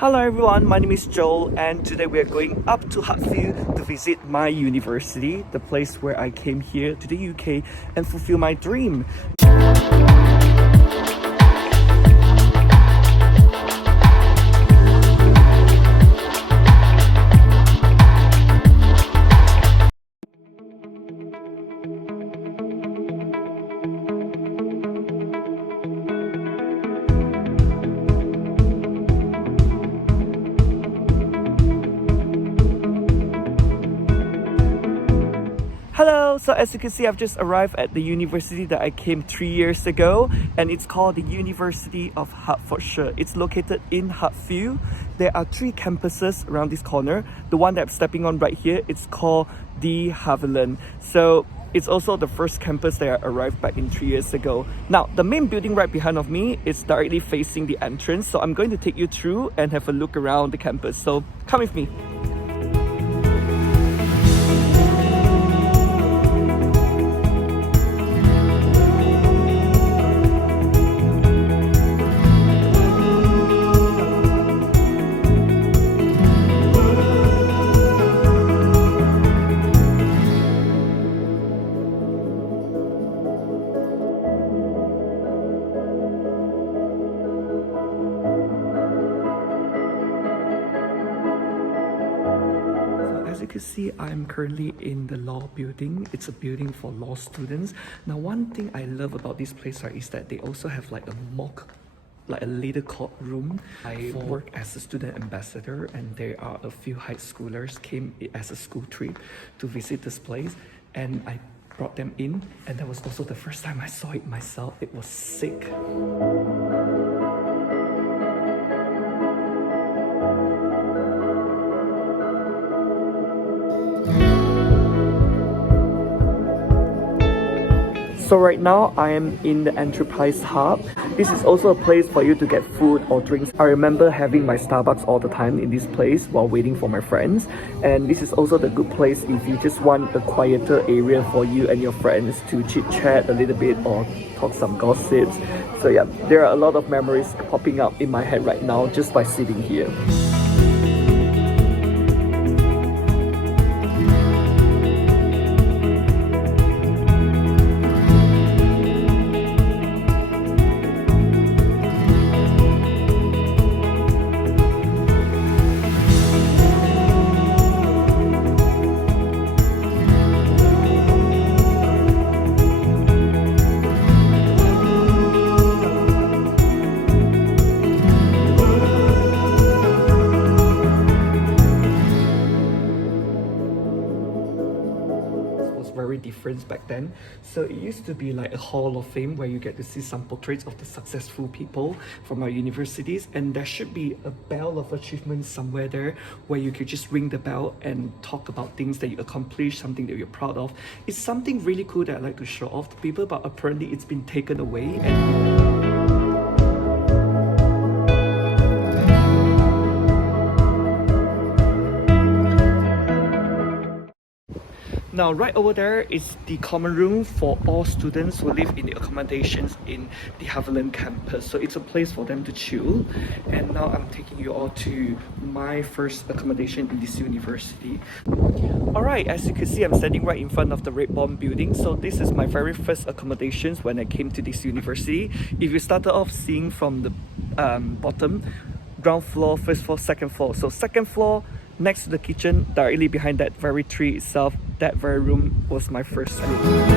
Hello everyone, my name is Joel and today we are going up to Hertfordshire to visit my university, the place where I came here to the UK and fulfill my dream. Hello, so as you can see, I've just arrived at the university that I came 3 years ago, and it's called the University of Hertfordshire. It's located in Hertfordshire. There are 3 campuses around this corner. The one that I'm stepping on right here, it's called the Havilland. So it's also the first campus that I arrived back in 3 years ago. Now, the main building right behind of me is directly facing the entrance. So I'm going to take you through and have a look around the campus. So come with me. As you can see, I'm currently in the law building. It's a building for law students. Now, one thing I love about this place, right, is that they also have like a little courtroom. I work as a student ambassador, and there are a few high schoolers came as a school trip to visit this place, and I brought them in, and that was also the first time I saw it myself. It was sick. So right now I am in the Enterprise Hub. This is also a place for you to get food or drinks. I remember having my Starbucks all the time in this place while waiting for my friends. And this is also the good place if you just want a quieter area for you and your friends to chit chat a little bit or talk some gossips. So yeah, there are a lot of memories popping up in my head right now just by sitting here. Very different back then. So it used to be like a hall of fame where you get to see some portraits of the successful people from our universities, and there should be a bell of achievement somewhere there where you could just ring the bell and talk about things that you accomplished, something that you're proud of. It's something really cool that I like to show off to people, but apparently it's been taken away. And now, right over there is the common room for all students who live in the accommodations in the Havilland campus. So it's a place for them to chill. And now I'm taking you all to my first accommodation in this university. Alright, as you can see, I'm standing right in front of the Red Bomb building. So this is my very first accommodations when I came to this university. If you started off seeing from the bottom, ground floor, first floor, second floor. So second floor, next to the kitchen, directly behind that very tree itself, that very room was my first room.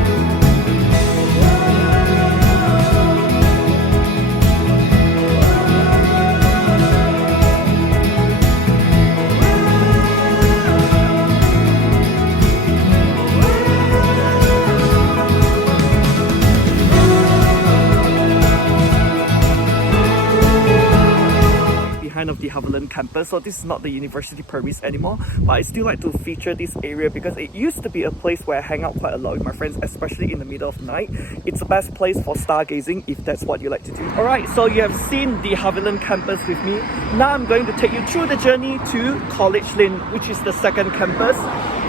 Of the Havilland campus. So this is not the university premise anymore, but I still like to feature this area because it used to be a place where I hang out quite a lot with my friends, especially in the middle of the night. It's the best place for stargazing if that's what you like to do. Alright, so you have seen the Havilland campus with me. Now I'm going to take you through the journey to College Lane, which is the second campus.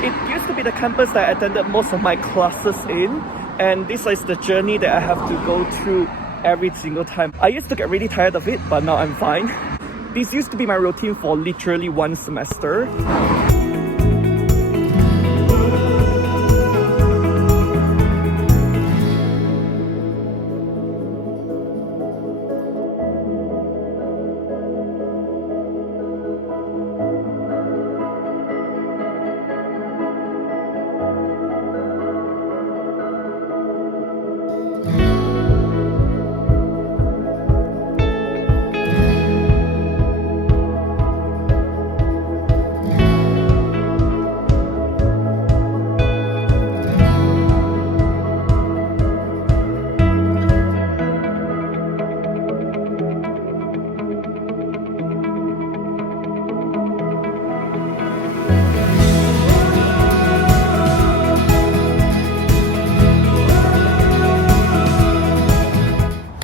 It used to be the campus that I attended most of my classes in, and this is the journey that I have to go through every single time. I used to get really tired of it, but now I'm fine. This used to be my routine for literally one semester.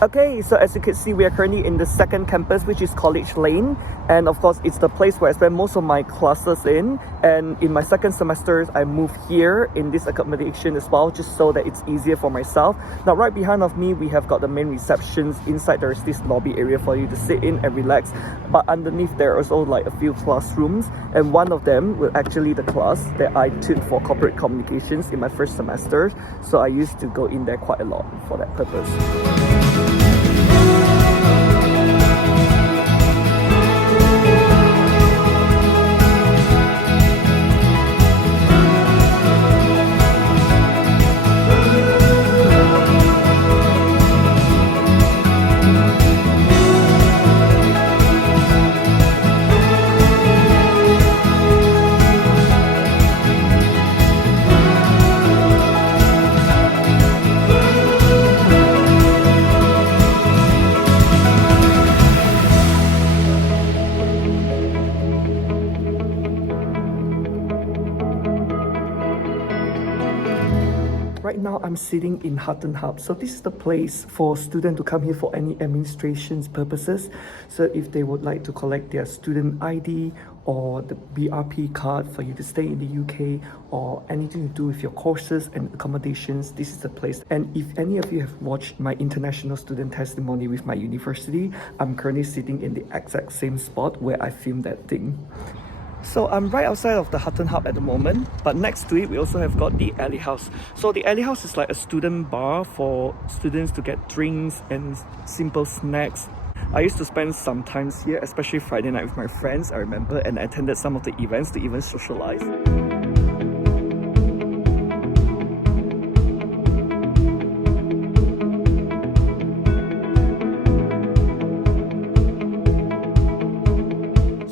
Okay, so as you can see, we are currently in the second campus, which is College Lane. And of course, it's the place where I spend most of my classes in. And in my second semester, I moved here in this accommodation as well, just so that it's easier for myself. Now, right behind of me, we have got the main receptions. Inside, there is this lobby area for you to sit in and relax. But underneath, there are also like a few classrooms. And one of them was actually the class that I took for corporate communications in my first semester. So I used to go in there quite a lot for that purpose. Right now, I'm sitting in Hutton Hub. So this is the place for students to come here for any administration's purposes. So if they would like to collect their student ID or the BRP card for you to stay in the UK or anything to do with your courses and accommodations, this is the place. And if any of you have watched my international student testimony with my university, I'm currently sitting in the exact same spot where I filmed that thing. So I'm right outside of the Hutton Hub at the moment, but next to it we also have got the Alley House. So the Alley House is like a student bar for students to get drinks and simple snacks. I used to spend some time here, especially Friday night with my friends, I remember, and I attended some of the events to even socialize.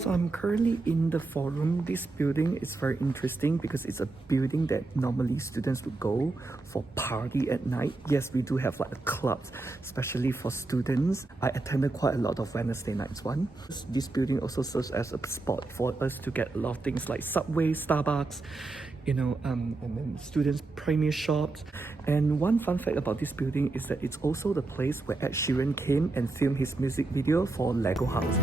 So I'm currently in the forum. This building is very interesting because it's a building that normally students would go for party at night. Yes, we do have like a clubs, especially for students. I attended quite a lot of Wednesday nights one. This building also serves as a spot for us to get a lot of things like Subway, Starbucks, and then students' premier shops. And one fun fact about this building is that it's also the place where Ed Sheeran came and filmed his music video for Lego House.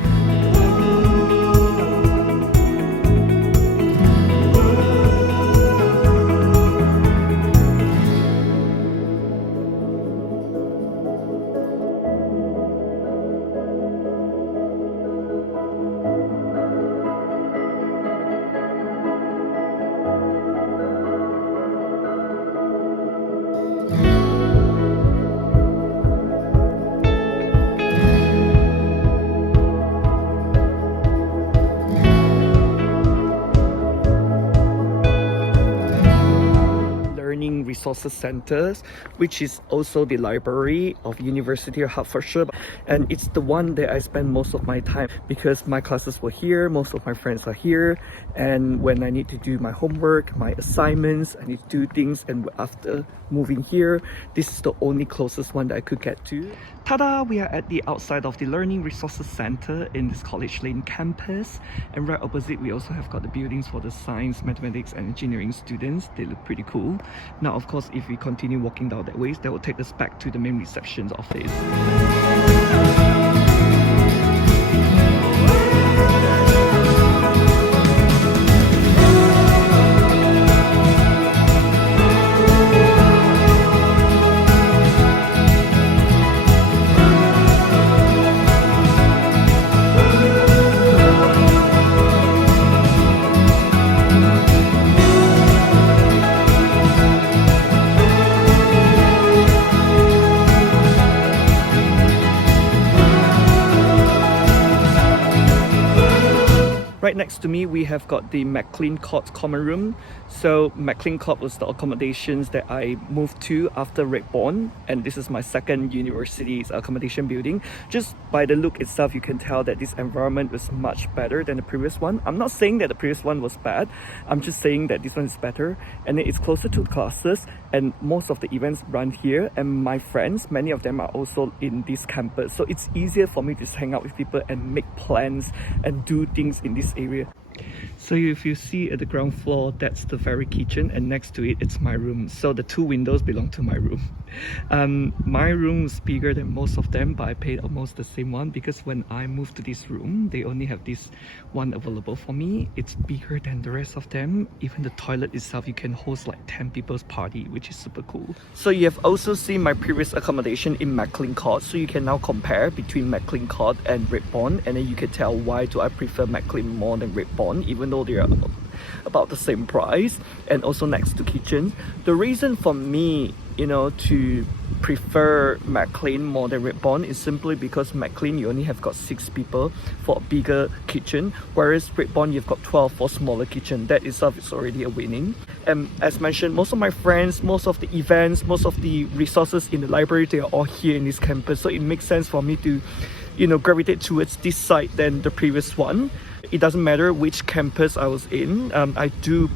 Resources centers, which is also the library of University of Hertfordshire, and it's the one that I spend most of my time because my classes were here, most of my friends are here, and when I need to do my homework, my assignments, I need to do things, and after moving here, this is the only closest one that I could get to. Ta-da! We are at the outside of the Learning Resources Centre in this College Lane campus, and right opposite we also have got the buildings for the science, mathematics and engineering students. They look pretty cool. Now of course, if we continue walking down that way, that will take us back to the main reception office. Right next to me, we have got the McLean Court common room. So McLean Court was the accommodations that I moved to after Redbourne, and this is my second university's accommodation building. Just by the look itself, you can tell that this environment was much better than the previous one. I'm not saying that the previous one was bad, I'm just saying that this one is better, and it's closer to the classes, and most of the events run here, and my friends, many of them are also in this campus, so it's easier for me to just hang out with people and make plans and do things in this area. So if you see at the ground floor, that's the very kitchen, and next to it, it's my room. So the two windows belong to my room. My room is bigger than most of them, but I paid almost the same one because when I moved to this room, they only have this one available for me. It's bigger than the rest of them. Even the toilet itself, you can host like 10 people's party, which is super cool. So you have also seen my previous accommodation in McLean Court, so you can now compare between McLean Court and Redbourne, and then you can tell why do I prefer McLean more than Redbourne, even though they are about the same price and also next to kitchen. The reason for me, to prefer McLean more than Redbourne is simply because McLean you only have got 6 people for a bigger kitchen, whereas Redbourne you've got 12 for smaller kitchen. That itself is already a winning. And as mentioned, most of my friends, most of the events, most of the resources in the library, they are all here in this campus, so it makes sense for me to gravitate towards this side than the previous one. It doesn't matter which campus I was in, I do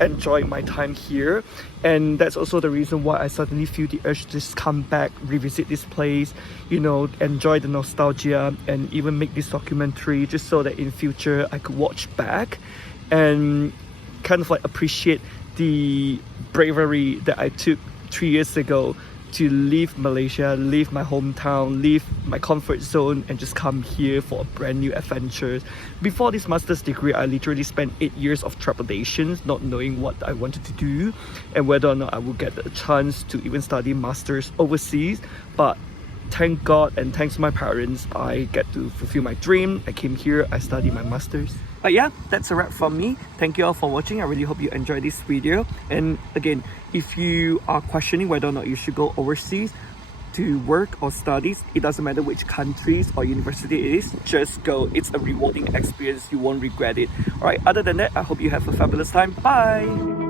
enjoy my time here, and that's also the reason why I suddenly feel the urge to just come back, revisit this place, enjoy the nostalgia, and even make this documentary just so that in future I could watch back and kind of like appreciate the bravery that I took 3 years ago to leave Malaysia, leave my hometown, leave my comfort zone, and just come here for a brand new adventure. Before this master's degree, I literally spent 8 years of trepidations, not knowing what I wanted to do and whether or not I would get a chance to even study masters overseas. But thank God and thanks to my parents, I get to fulfill my dream. I came here, I studied my masters. But yeah, that's a wrap from me. Thank you all for watching. I really hope you enjoyed this video. And again, if you are questioning whether or not you should go overseas to work or studies, it doesn't matter which countries or university it is, just go. It's a rewarding experience. You won't regret it. Alright, other than that, I hope you have a fabulous time. Bye!